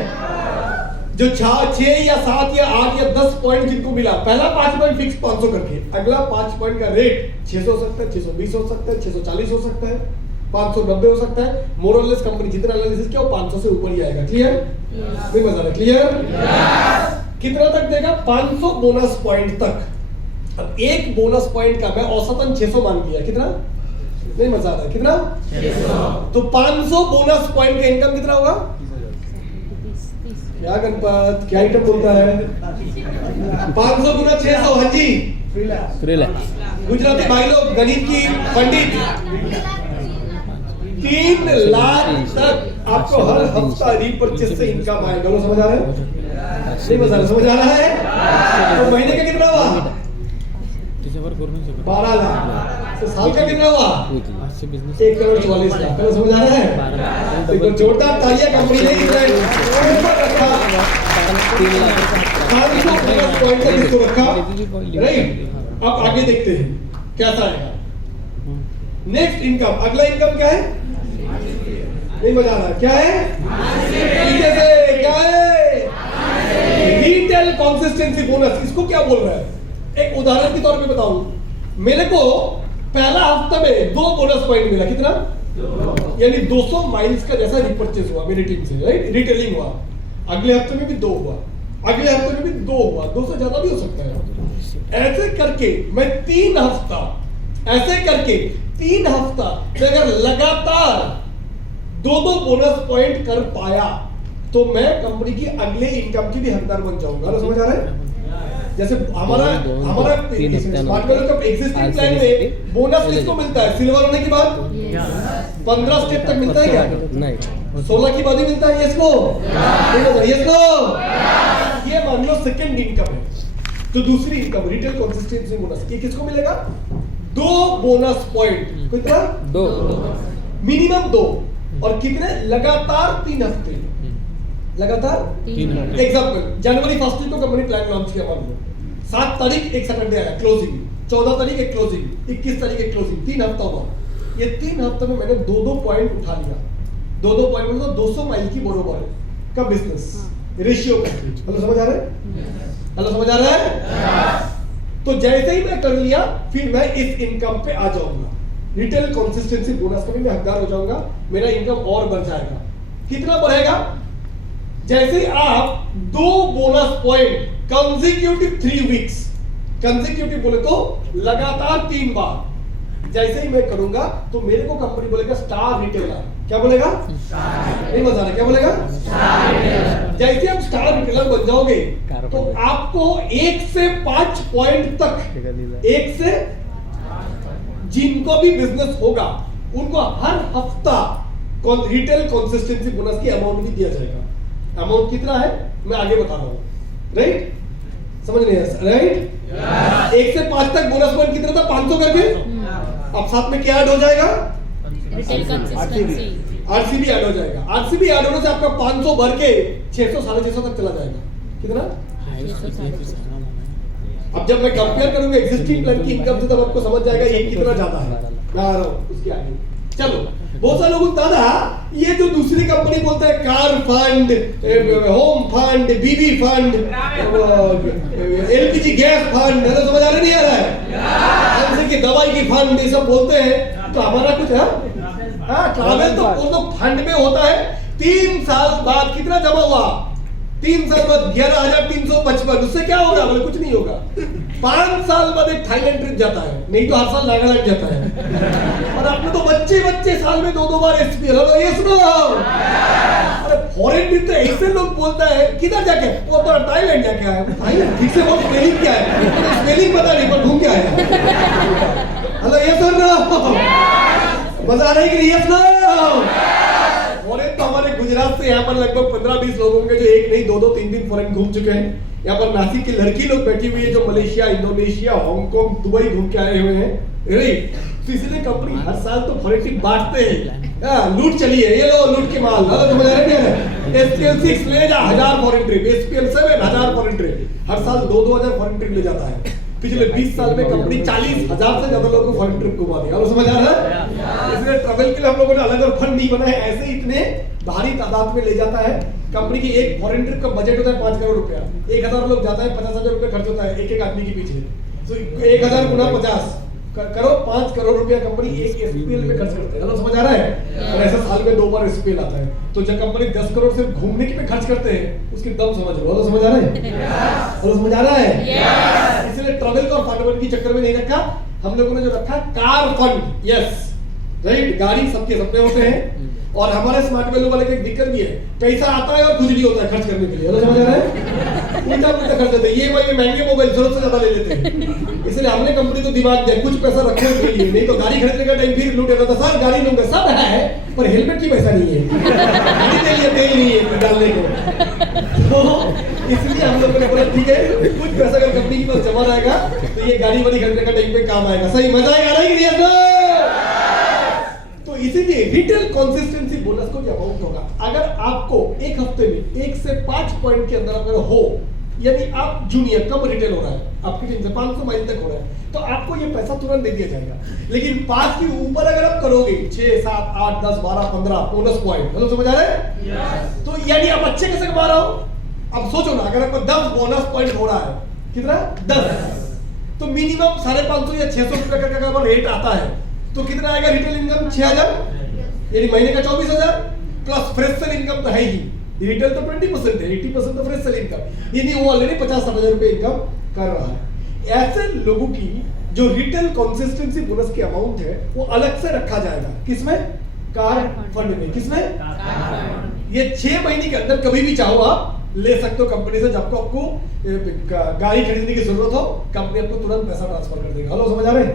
जो 6 या 7 या 8 या 10 पॉइंट जिनको मिला, पहला 5 पॉइंट फिक्स 500 करके, अगला 5 पॉइंट का रेट 600 हो सकता है, 620 हो सकता है, 640 हो सकता है, 590 हो सकता है। मोर और लेस कंपनी जितना एनालिसिस किया वो 500 से ऊपर ही आएगा। क्लियर? नहीं मजा है? क्लियर? कितना तक देगा? 500 बोनस पॉइंट तक। अब एक बोनस पॉइंट का मैं औसतन 600 मान लिया। कितना? नहीं मजा आ रहा है? कितना? 600। तो 500 बोनस पॉइंट का इनकम कितना होगा? क्या गणपत क्या आइटम बोलता है? 500 गुना 600। हाँ जी, 3 लाख। गुजराती भाई लोग, गणित की पंडित, 3 लाख तक आपको हर हफ्ता रीपरचेस से इनकम आएगा। लो समझ आ रहा है? नहीं मजा आ रहा? समझ आ रहा है? तो महीने का कितना हुआ? 12 लाख। तो साल का कितना हुआ? 1,44,00,000। कल समझ आ रहा है? तो जोरदार तालियां कंपनी ने रखा 500 प्लस पॉइंट का इसको रखा, राइट? अब आगे देखते हैं कैसा आएगा नेक्स्ट इनकम। अगला इनकम क्या है? नहीं मजा आ रहा? क्या है? क्या है? Retail consistency bonus. इसको क्या बोल रहा है? एक उदाहरण के तौर पे बताऊं, मेरे को पहला हफ्ता में 2 बोनस पॉइंट मिला। कितना? यानी 200 माइल्स का जैसा रिपर्चेस हुआ मेरी टीम से, राइट? रिटेलिंग हुआ। अगले हफ्ते में भी 2 हुआ, अगले हफ्ते में भी 2 हुआ, 2 से ज्यादा भी हो सकता है। ऐसे करके मैं 3 हफ्ता, ऐसे करके 3 हफ्ता अगर लगातार 2 बोनस पॉइंट कर पाया तो मैं कंपनी की अगले इनकम की भी हकदार बन जाऊंगा। समझ आ रहा है? जैसे हमारा स्मार्ट वैल्यू का एग्जिस्टिंग प्लान में बोनस किसको मिलता है? सिल्वर होने के बाद 15 स्टेप तक मिलता है क्या? नहीं। 16 की बाद ही मिलता है। इसको ये मान लो सेकंड इनकम है। तो दूसरी इनकम रिटेल कंसिस्टेंसी बोनस, ये किसको मिलेगा? 2 बोनस पॉइंट। कितना? 2 मिनिमम 2, और कितने? लगातार 3 हफ्ते। लगातार 3 हफ्ते। एग्जांपल, जनवरी 1 को कंपनी प्लान लॉन्च किया, मान लो 7 तारीख एक सैटरडे आया क्लोजिंग, 14 तारीख एक क्लोजिंग, 21 तारीख एक क्लोजिंग, 3 हफ्ता हुआ। ये 3 हफ्ते में मैंने 2 पॉइंट उठा लिया। 2 पॉइंट मतलब 200 माइल की बरोबर का बिजनेस रेशियो कंप्लीट। हेलो समझ आ रहा है? हेलो समझ आ रहा है? तो जैसे ही मैं कर लिया फिर मैं इस इनकम पे आ जाऊंगा, रिटेल कंसिस्टेंसी बोनस का भी मैं हकदार हो जाऊंगा, मेरा इनकम और बढ़ जाएगा। कितना बढ़ेगा? जैसे आप 2 bonus point consecutive 3 weeks, consecutive बोले तो लगातार 3 बार जैसे ही मैं करूंगा तो मेरे को कंपनी बोलेगा स्टार रिटेलर। क्या बोलेगा? नहीं मजा रहा? क्या बोलेगा? Star retailer. जैसे आप स्टार रिटेलर बन जाओगे तो आपको 1 से 5 पॉइंट तक, 1 से जिनको भी बिजनेस होगा उनको हर हफ्ता रिटेल कंसिस्टेंसी बोनस की अमाउंट भी दिया जाएगा। अमाउंट कितना है मैं आगे बता रहा हूं, राइट? समझ नहीं आया, राइट? 1 से 5 तक बोनस पॉइंट कितना था? 500 करके। अब साथ में क्या ऐड हो जाएगा? रिटेल कंसिस्टेंसी, आरसीबी ऐड हो जाएगा। आरसीबी ऐड होने से आपका 500 भर के 600 650 तक चला जाएगा। कितना? अब जब मैं कंपेयर करूंगा एग्जिस्टिंग प्लान की इनकम से, तब आपको समझ जाएगा ये कितना ज्यादा है। मैं आ रहा हूं उसके आगे। चलो, बहुत सारे लोग दादा ये जो दूसरी कंपनी बोलते हैं कार फंड, होम फंड, बीबी फंड, एलपीजी गैस फंड, है ना, समझ आ रहा नहीं आ रहा है? जैसे कि दवाई की फंड, ये सब बोलते हैं। तो हमारा कुछ है? हाँ, ट्रैवल तो वो तो फंड में होता है। 3 साल बाद कितना जमा हुआ? 3 साल बाद 11,355। उससे क्या होगा? बोले कुछ नहीं होगा। 5 साल बाद एक थाईलैंड ट्रिप जाता है, नहीं तो हर साल नागालैंड जाता है। और अपने तो बच्चे साल में 2 बार एसपीएल। ये सुनो, अरे फॉरेन ट्रिप तो ऐसे लोग बोलता है किधर जाके, वो तो थाईलैंड जाके आया। थाईलैंड ठीक से बोल, स्पेलिंग क्या है? स्पेलिंग पता नहीं पर घूम के आया। हेलो, ये सुन मजा आ रही कि नहीं? फॉरेन तो हमारे गुजरात से यहाँ पर लगभग 15-20 लोग होंगे जो 1 नहीं 2-2 3 फॉरेन घूम चुके हैं। यहाँ पर नासिक की लड़की लोग बैठी हुई है जो मलेशिया, इंडोनेशिया, हांगकांग, दुबई घूम के आए हुए हैं, राइट? तो इसलिए कंपनी हर साल तो फॉरेन ट्रिप बांटते हैं। लूट चली है, ये लो लूट के माल। समझ आ रहा है? SPL 6 ले जा 1000 foreign trip, SPL 7 1000 foreign trip, हर साल 2-2 हजार फॉरेन ट्रिप ले जाता है। पिछले 20 साल में कंपनी 40,000 से ज्यादा लोगों को फॉरेन ट्रिप घुमा दिया। और समझ आ रहा है? इसलिए ट्रैवल के लिए हम लोगों ने अलग अलग फंड नहीं बनाए, ऐसे ही इतने भारी तादाद में ले जाता है। कंपनी की एक फॉरेन ट्रिप का बजट होता है 5 करोड़ रुपया। 1000 लोग जाता है, 50,000 रुपया खर्च होता है एक आदमी के पीछे। तो 1000 गुना 50 करो, 5 करोड़ रुपया कंपनी एक एसपीएल में खर्च करते हैं। समझ आ रहा है? और ऐसा साल में 2 बार एसपीएल आता है। तो जब कंपनी 10 करोड़ सिर्फ घूमने के पे खर्च करते हैं, उसकी दम समझ लो। समझ आ रहा है? समझ आ रहा है? इसलिए ट्रैवल का फंड के चक्कर में नहीं रखा हम लोगों ने, जो रखा कार फंड। Yes, right? गाड़ी सबके सपने होते हैं। और हमारे स्मार्ट वैल्यू वाले की एक दिक्कत भी है, पैसा आता है और कुछ नहीं होता है खर्च करने के लिए। समझ आ रहा है? उल्टा पुल्टा खर्च करते हैं। ये भाई महंगे मोबाइल जरूरत से ज्यादा ले लेते हैं। इसलिए हमने कंपनी को दिमाग दिया कुछ पैसा रखने के लिए, नहीं तो गाड़ी खरीदने का टाइम फिर लूटेगा। तो सर गाड़ी लूंगा, सब है पर हेलमेट की पैसा नहीं है, गाड़ी के लिए तेल नहीं है डालने को। तो इसलिए हम लोगों ने बोला ठीक है, कुछ पैसा अगर कंपनी के पास जमा रहेगा तो ये गाड़ी वाड़ी खरीदने का टाइम पे काम आएगा। सही, मजा आएगा नहीं? तो इसीलिए रिटेल कंसिस्टेंसी बोनस को क्या अमाउंट होगा? अगर आपको एक हफ्ते में 1 से 5 पॉइंट के अंदर अगर हो, यानी आप जूनियर कब रिटेल हो रहा है, आपकी टीम से 500 माइल तक हो रहा है, तो आपको ये पैसा तुरंत दे दिया जाएगा। लेकिन 5 के ऊपर अगर आप करोगे, 6, 7, 8, 10, 12, 15 बोनस पॉइंट, मतलब समझ आ रहा है? तो यानी आप अच्छे कैसे कमा रहा हो? अब सोचो ना, अगर आपको 10 बोनस पॉइंट हो रहा है, कितना? 10, तो मिनिमम 550 या 600 रुपए का अगर रेट आता है तो कितना आएगा रिटेल इनकम? 6000, यानी महीने का 24,000 प्लस फ्रेश सेल इनकम तो है ही। रिटेल तो 20% है, 80% तो फ्रेश सेल इनकम, यानी वो ऑलरेडी 50-60 रुपए इनकम कर रहा है। ऐसे लोगों की जो रिटेल कंसिस्टेंसी बोनस की अमाउंट है वो अलग से रखा जाएगा। किसमें? कार फंड में। किसमें? ये 6 महीने के अंदर कभी भी चाहो आप ले सकते हो कंपनी से। जब आपको गाड़ी खरीदने की जरूरत हो, कंपनी आपको तुरंत पैसा ट्रांसफर कर देगा। हेलो, समझ आ रहे हैं?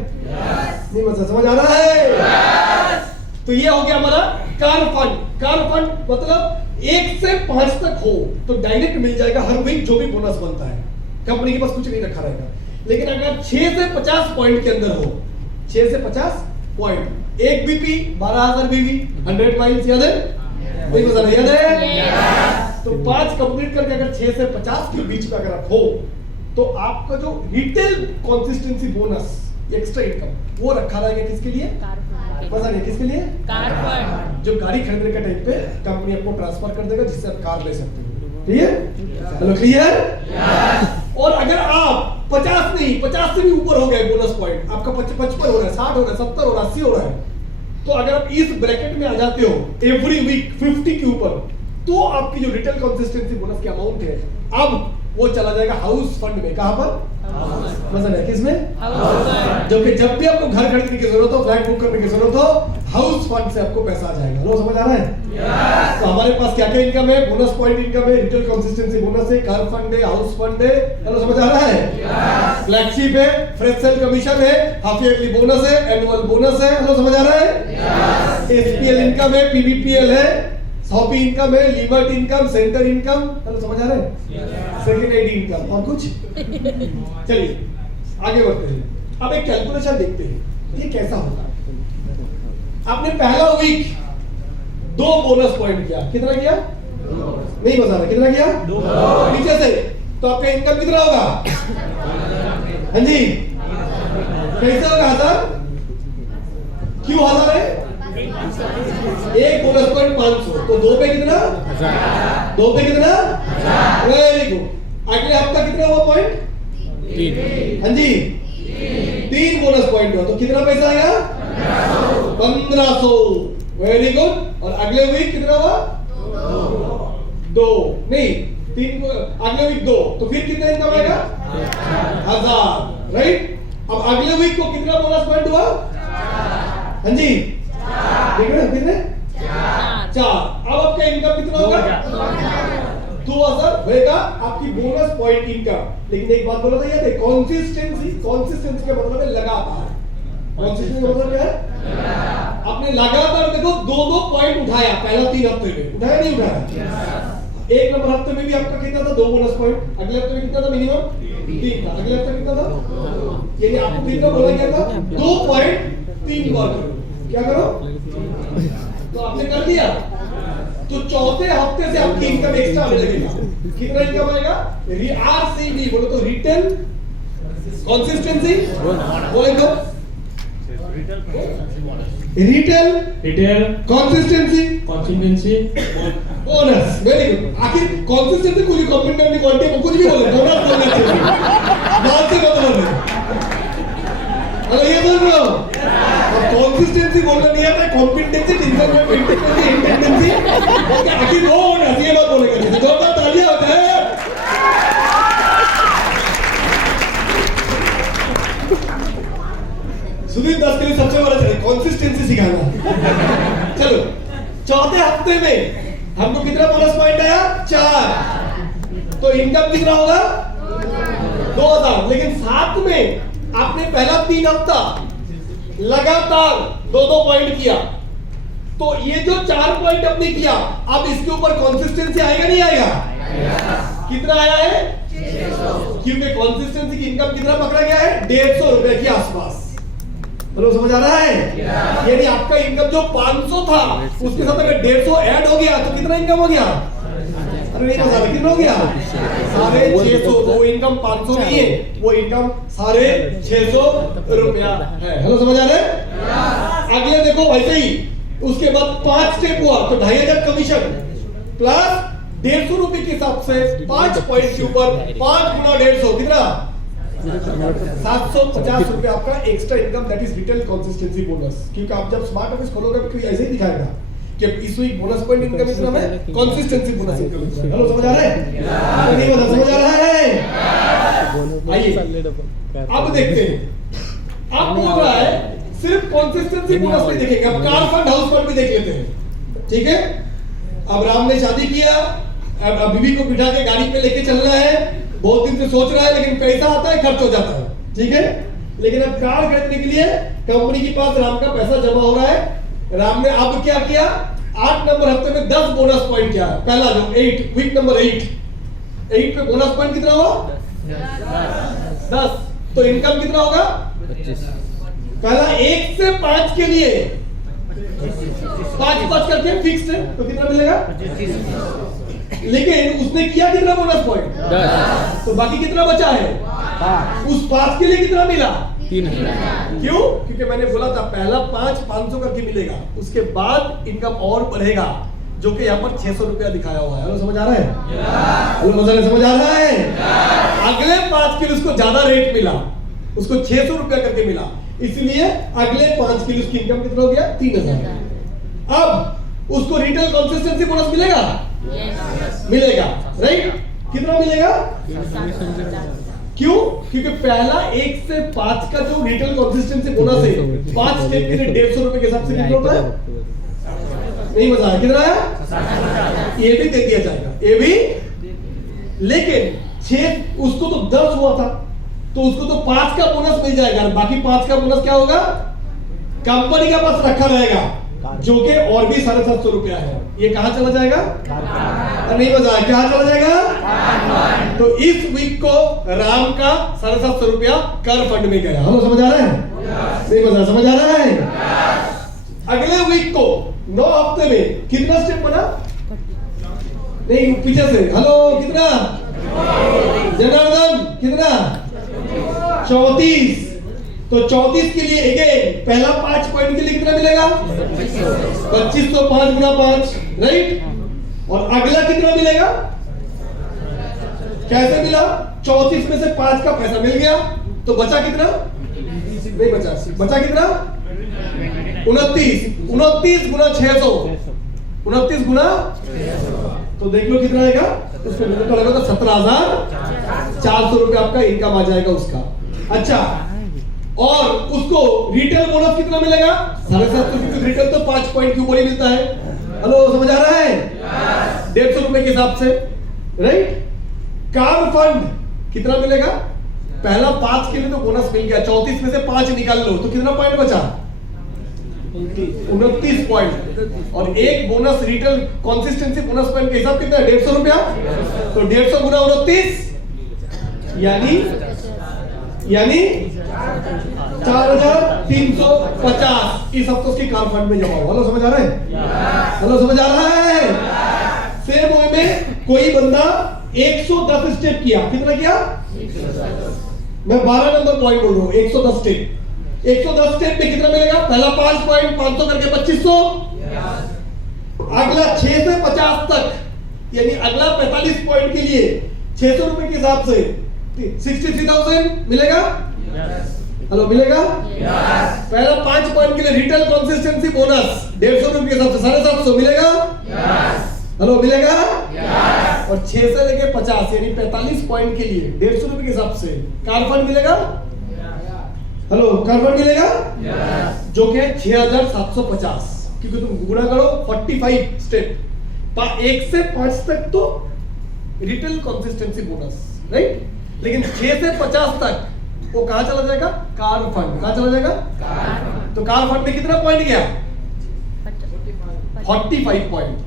नहीं मतलब समझ आ रहा है? तो ये हो गया हमारा कार फंड। कार फंड मतलब 1 से 5 तक हो तो डायरेक्ट मिल जाएगा हर वीक जो भी बोनस बनता है, कंपनी के पास कुछ नहीं रखा रहेगा। लेकिन अगर 6 से 50 पॉइंट के अंदर हो, 6 से 50 पॉइंट, 1 बीपी 12,000 बीवी, 100 माइल्स, याद है? कोई मजा नहीं याद है? तो 5 कंप्लीट करके अगर 6 से 50 के बीच में अगर आप हो तो आपका जो retail consistency bonus extra income वो रखा रहेगा किसके लिए? पता नहीं किसके लिए? कार फंड, जो गाड़ी खरीदने के टाइम पे कंपनी आपको ट्रांसफर कर देगा जिससे आप कार ले सकते हो। क्लियर? Hello, clear? और अगर आप 50 नहीं 50 से भी ऊपर हो गए बोनस पॉइंट, आपका 55 हो रहा है, 60 हो रहा है, 70 हो रहा है, 80 हो रहा है, तो अगर आप इस ब्रैकेट में आ जाते हो एवरी वीक 50 के ऊपर, तो आपकी जो रिटेल कंसिस्टेंसी बोनस की अमाउंट है अब वो चला जाएगा हाउस फंड में। कहां पर? मतलब है किसमें? जो कि जब भी आपको घर खरीदने की जरूरत हो, फ्लैट बुक करने की जरूरत हो, हाउस फंड से आपको पैसा आ जाएगा। लो, समझ आ रहा है? तो हमारे पास क्या क्या इनकम है? बोनस पॉइंट इनकम है, रिटेल कंसिस्टेंसी बोनस है, कार फंड है, हाउस फंड है। हेलो, समझ आ रहा है? फ्लैगशिप है, फ्रेश सेल कमीशन है, हाफ ईयरली बोनस है, एनुअल बोनस है। हेलो, समझ आ रहा है? एसपीएल इनकम है, पीबीपीएल है, सॉपी इनकम है, लिमिट इनकम, सेंटर इनकम, चलो समझ आ रहे हैं? सेकेंडरी इनकम और कुछ। चलिए आगे बढ़ते हैं। अब एक कैलकुलेशन देखते हैं ये कैसा होगा। आपने पहला वीक 2 बोनस पॉइंट किया, कितना किया? नहीं बता रहा, कितना किया? 2 नीचे से, तो आपका इनकम कितना होगा? हाँ जी, कैसे होगा? 1000। क्यों 1000 है? एक बोनस पॉइंट 500, तो 2 पे कितना? 2 पे कितना? Very good. अगले हफ्ता कितना हुआ पॉइंट? 3। हाँ जी, 3 बोनस पॉइंट हुआ, तो कितना पैसा आया? 1500। Very good. और अगले वीक कितना हुआ? 2 नहीं 3, अगले वीक 2, तो फिर कितना इनकम आएगा? 1000। राइट। अब अगले वीक को कितना बोनस पॉइंट हुआ? हाँ जी, देख रहे हो कितने? 4। अब आपका इनकम कितना होगा? 2000 होएगा आपकी बोनस पॉइंट इनकम। लेकिन एक बात बोला था याद है, कंसिस्टेंसी। कंसिस्टेंसी का मतलब है लगातार। कंसिस्टेंसी का मतलब क्या है? आपने लगातार देखो 2-2 पॉइंट उठाया पहला 3 हफ्ते में, उठाया नहीं उठाया? 1 नंबर हफ्ते में भी आपका कितना था? 2 बोनस पॉइंट। अगले हफ्ते में कितना था? मिनिमम 3 था। अगले हफ्ते कितना था? यानी आपको कितना बोला गया था? 2.3 बार करो। क्या करो? तो आपने कर दिया, तो चौथे हफ्ते से आपकी इनकम एक्स्ट्रा आने लगेगा। कितना इनकम आएगा? RCD बोलो तो रिटेल कंसिस्टेंसी, बोलेंगे retail consistency bonus. Very good. आखिर कंसिस्टेंसी कुछ कंप्लीमेंट्री क्वांटिटी कुछ भी बोले, बोनस बोलना चाहिए, बात से मतलब है। ये बोल रहा हूँ, कंसिस्टेंसी बोलना नहीं आता, कॉम्पिटेंसी, इंटेंडेंसी, आखिर वो बोनस, ये बात बोलेगा। जोरदार तालियां होता है। सुधीर दास के लिए सबसे बड़ा चैलेंज कंसिस्टेंसी सिखाना। चलो, चौथे हफ्ते में हमको कितना बोनस पॉइंट आया? 4। तो इनकम कितना होगा? 2000। लेकिन साथ में आपने पहला 3 हफ्ता लगातार 2-2 पॉइंट किया, तो ये जो 4 पॉइंट आपने किया, अब इसके ऊपर कंसिस्टेंसी आएगा नहीं आएगा? कितना आया है? 600। क्योंकि कंसिस्टेंसी की इनकम कितना पकड़ा गया है? 150 रुपए के आसपास। हेलो, समझ आ रहा है? यानी आपका इनकम जो 500 था, उसके साथ अगर 150 ऐड हो गया तो कितना इनकम हो गया? अरे नहीं बता रहा, कितना हो गया? 650। वो इनकम 500 नहीं है, वो इनकम 650 रुपया है। हेलो, समझ आ रहा है? अगले देखो वैसे ही, उसके बाद 5 स्टेप हुआ, तो 2500 कमीशन प्लस 150 रुपए के हिसाब से 5 पॉइंट के ऊपर 5 गुना 150 कितना? 750 रुपए आपका extra income, that is retail consistency bonus. क्योंकि आप जब स्मार्ट ऑफिस खोलोगे तो ऐसे ही दिखाएगा कि इस वीक बोनस पॉइंट इनकम इतना है, कंसिस्टेंसी बोनस इनकम इतना है। हेलो, समझ आ रहा है? नहीं बता, समझ आ रहा है? आइए अब देखते हैं। आप बोल रहा है सिर्फ कंसिस्टेंसी बोनस नहीं देखेंगे, अब कार फंड, हाउस फंड भी देख लेते हैं। ठीक है? अब राम ने शादी किया, अब बीवी को बिठा के गाड़ी पे लेके चल रहा है, बहुत दिन से सोच रहा है, लेकिन पैसा आता है, खर्च हो जाता है। ठीक है? लेकिन अब कार खरीदने के लिए कंपनी के पास राम का पैसा जमा हो रहा है। राम ने अब क्या किया? 8 नंबर हफ्ते में 10 बोनस पॉइंट किया। पहला जो 8 वीक नंबर 8 पे बोनस पॉइंट कितना हुआ? 10। तो इनकम कितना होगा? 25। पहला 1 से 5 के लिए 5 करके फिक्स्ड है, तो कितना मिलेगा? लेकिन उसने किया कितना बोनस पॉइंट? 10। तो बाकी कितना बचा है? 5। उस 5 के लिए कितना मिला? 3000। क्यों? क्योंकि मैंने बोला था पहला 500 करके मिलेगा, उसके बाद इनकम और बढ़ेगा, जो कि यहाँ पर 600 रुपया दिखाया हुआ है। हेलो, समझ आ रहा है? हेलो, समझ आ रहा है? अगले 5 के लिए उसको ज्यादा रेट मिला, उसको 600 रुपया करके मिला, इसलिए अगले 5 के लिए उसकी इनकम कितना हो गया? 3000। अब उसको रिटेल कंसिस्टेंसी बोनस मिलेगा? मिलेगा। राइट? कितना मिलेगा? क्यों? क्योंकि पहला 1 से 5 का जो रिटेल कंसिस्टेंसी बोनस है, 5 स्टेप के लिए 150 रुपए के हिसाब से कितना होता है? नहीं मजा आया? कितना है? ये भी दे दिया जाएगा, ये भी। लेकिन 6 उसको तो 10 हुआ था, तो उसको तो 5 का बोनस मिल जाएगा, बाकी 5 का बोनस क्या होगा? कंपनी के पास रखा रहेगा। जो कि और भी 750 रुपया है, ये कहाँ चला जाएगा? नहीं मजा आया, कहाँ चला जाएगा? तो इस वीक को राम का 750 रुपया कर फंड में गया। हम समझ आ रहे हैं? नहीं मजा समझ आ रहा है? अगले वीक को 9 हफ्ते में कितना स्टेप बना? नहीं पीछे से, हेलो कितना? जनार्दन कितना? 34। तो 34 के लिए अगेन पहला 5 पॉइंट के लिए कितना मिलेगा? 25। तो 5 गुना 5, राइट? और अगला कितना मिलेगा? कैसे मिला? 34 में से 5 का पैसा मिल गया, तो बचा कितना? नहीं बचा, बचा कितना? 29। 29 गुना 600, 29 गुना, तो देख लो कितना आएगा? उसमें मुझे तो लगा 17,400 रुपए आपका इनकम आ जाएगा उसका। अच्छा, और उसको रिटेल बोनस कितना मिलेगा? 750। रिटेल तो 5 पॉइंट के ऊपर ही मिलता है। हेलो समझ आ रहा है? 150 रुपए के हिसाब से, राइट? कार फंड कितना मिलेगा? पहला 5 के लिए तो बोनस मिल गया, 34 में से 5 निकाल लो तो कितना पॉइंट बचा? 29 पॉइंट। और एक bonus retail consistency bonus point के हिसाब कितना है? 150 रुपया। तो 150 गुना 29 यानी 4,350 इस हफ्ते उसकी कार फंड में जमा हुआ। हेलो समझ आ रहा है? हेलो समझ आ रहा है? सेम वे में कोई बंदा 110 स्टेप किया, कितना किया? मैं 12 नंबर पॉइंट बोल रहा हूं, 110 स्टेप। 110 स्टेप में कितना मिलेगा? पहला 5 पॉइंट, 500 करके 2500। अगला 6 से 50 तक, यानी अगला 45 पॉइंट के लिए 600 रुपए के हिसाब से 63,000 मिलेगा? हेलो मिलेगा? पहला 5 पॉइंट के लिए रिटेल कंसिस्टेंसी बोनस 150 रुपए के हिसाब से 750 मिलेगा? हेलो मिलेगा? और 6 से लेके 50 यानी 45 पॉइंट के लिए 150 रुपए के हिसाब से कार फंड मिलेगा? हेलो कार फंड मिलेगा? जो कि 6,750, क्योंकि तुम गुणा करो 45 स्टेप, 1 से 5 तक तो रिटेल कंसिस्टेंसी बोनस, राइट? लेकिन 6 से 50 तक वो कहां चला जाएगा? Car fund. कहां चला जाएगा? तो कार फंड में कितना पॉइंट गया? 45 पॉइंट।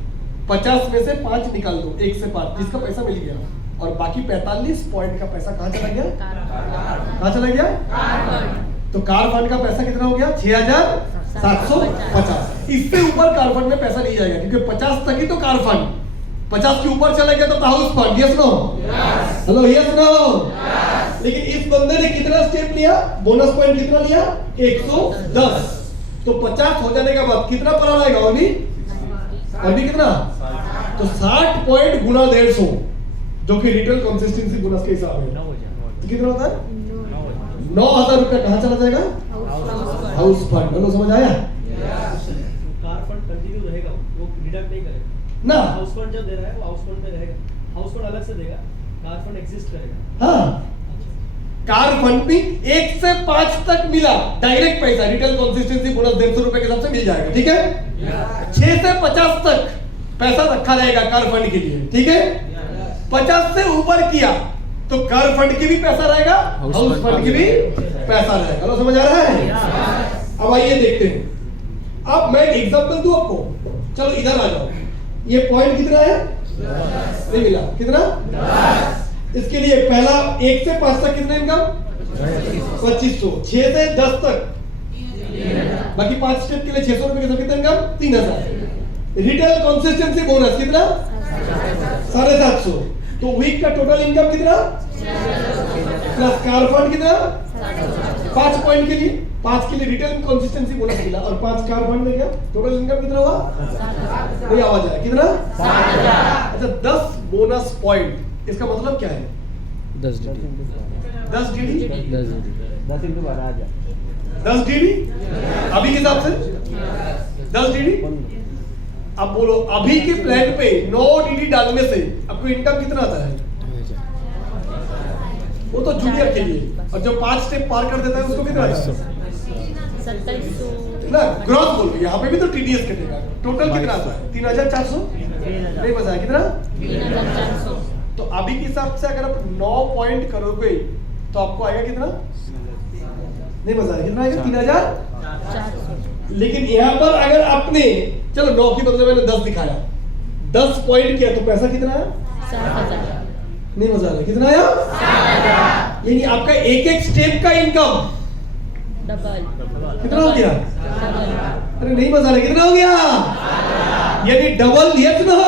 50 में से 5 निकाल दो, 1 से 5 जिसका पैसा मिल गया, और बाकी 45 पॉइंट का पैसा कहां चला गया? कहां चला गया? तो कार फंड का पैसा कितना हो गया? 6,750। इससे ऊपर कार फंड में पैसा नहीं जाएगा, क्योंकि 50 तक ही तो कार फंड, 50 के ऊपर चला गया तो house fund. Yes no? Hello yes no? लेकिन इस बंदे ने कितना स्टेप लिया? बोनस पॉइंट कितना लिया? 110। तो 50 हो जाने के बाद कितना पड़ा रहेगा? और भी कितना? तो 60 पॉइंट गुना 150, जो कि रिटेल कंसिस्टेंसी बोनस के हिसाब है, तो कितना होता है? 9,000 रुपया कहां चला जाएगा? House fund. हेलो समझ आया? कार फंड कंटिन्यू रहेगा, वो डिडक्ट नहीं करेगा ना। हाउस फंड जो दे रहा है वो हाउस फंड में रहेगा, हाउस फंड अलग से देगा, कार फंड एग्जिस्ट करेगा। हाँ, कार फंड में 1 से 5 तक मिला डायरेक्ट पैसा, रिटेल कंसिस्टेंसी बोनस 150 रुपए के हिसाब से मिल जाएगा, ठीक है? 6 से 50 तक पैसा रखा रहेगा कार फंड के लिए, ठीक है? 50 से ऊपर किया तो कार फंड के भी पैसा रहेगा, हाउस फंड के भी पैसा रहेगा। हेलो समझ आ रहा है? अब आइए देखते हैं। अब मैं एग्जांपल दूं आपको, चलो इधर आ जाओ। ये पॉइंट कितना है? नहीं मिला, कितना? इसके लिए पहला 1 से 5 तक कितना इनकम? 2500। 6 से 10 तक, बाकी 5 स्टेप के लिए 600 रुपए के कितना इनकम? 3,000। रिटेल कंसिस्टेंसी बोनस कितना? 750। तो वीक का टोटल इनकम कितना? प्लस कार फंड कितना? 5 पॉइंट के लिए, 5 के लिए रिटेल कंसिस्टेंसी बोनस मिला और 5 कार फंड में गया, टोटल इनकम कितना हुआ? कोई आवाज आया? कितना? 7,000। अच्छा, 10 बोनस पॉइंट, इसका मतलब क्या है? 10 डीडी 10 डीडी 10 into 12 10 डीडी अभी के हिसाब से 10 डीडी। अब बोलो, अभी के प्लान पे 9 डीडी डालने से आपको इनकम कितना आता है? वो तो जूनियर के लिए, और जो 5 स्टेप पार कर देता है उसको कितना आता है? 2700 ना, ग्रॉस बोल रही है, यहाँ पे भी तो टीडीएस कटेगा। टोटल कितना आता है? 3,400। नहीं बताया कितना? 3,400। तो अभी के हिसाब से अगर आप 9 पॉइंट करोगे तो आपको आएगा कितना? नहीं बताया कितना आएगा? 3,400। लेकिन यहाँ पर अगर आपने चलो 9 की बदले मैंने 10 दिखाया, 10 पॉइंट किया तो पैसा कितना आया? 7,000 नहीं मजा आ रहा, कितना आया? 7,000। यानी आपका एक एक स्टेप का इनकम डबल कितना हो गया? डबल अरे नहीं मजा आ रहा, कितना हो गया? यानी डबल, यस नो?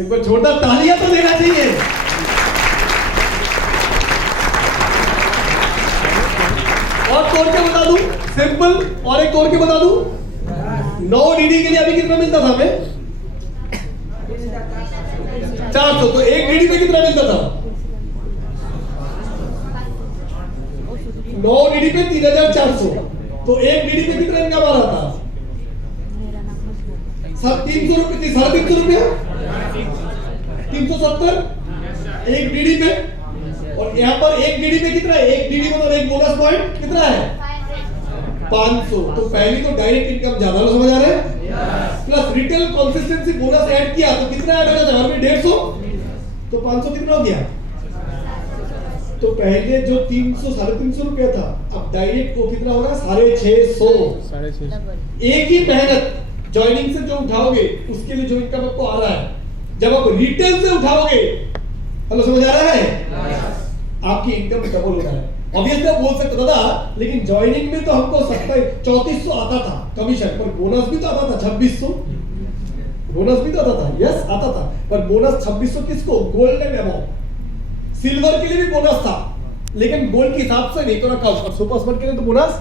एक बार छोटा तालियां तो देना चाहिए। और तोड़ के बता दूं, सिंपल, और एक तोड़ के बता दूं, 9 डीडी के लिए अभी कितना मिलता था हमें? 400। तो एक डीडी पे कितना मिलता था? 9 डीडी पे 3,400। तो एक डीडी पे कितना इनकम आ रहा था? 300 रुपये, 350 रुपया, 370 एक डीडी पे। और यहाँ पर एक डीडी पे कितना है? एक डीडी मतलब एक बोनस पॉइंट कितना है? 500। तो पहली तो डायरेक्ट इनकम ज्यादा लो, समझ आ रहा है? Plus retail consistency bonus add किया तो कितना ऐड हो जाता है? 150। तो 500 कितना हो गया? तो पहले जो 300 350 रुपया था, अब डायरेक्ट को कितना होगा? 650। डबल एक ही मेहनत ज्वाइनिंग से जो उठाओगे उसके लिए जो इनकम आपको आ रहा है, जब आप रिटेल से उठाओगे, हेलो समझ आ रहा है? आपकी इनकम डबल हो रहा है। ऑब्वियसली आप बोल सकते हो दादा लेकिन ज्वाइनिंग में तो हमको 3400 आता था कमीशन, पर बोनस भी तो आता था 2600। बोनस भी तो आता था, यस आता था, पर बोनस 2600 किसको? Gold and above. सिल्वर के लिए भी बोनस था लेकिन गोल्ड के हिसाब से नहीं तो रखा, और सुपर स्मार्ट के लिए तो बोनस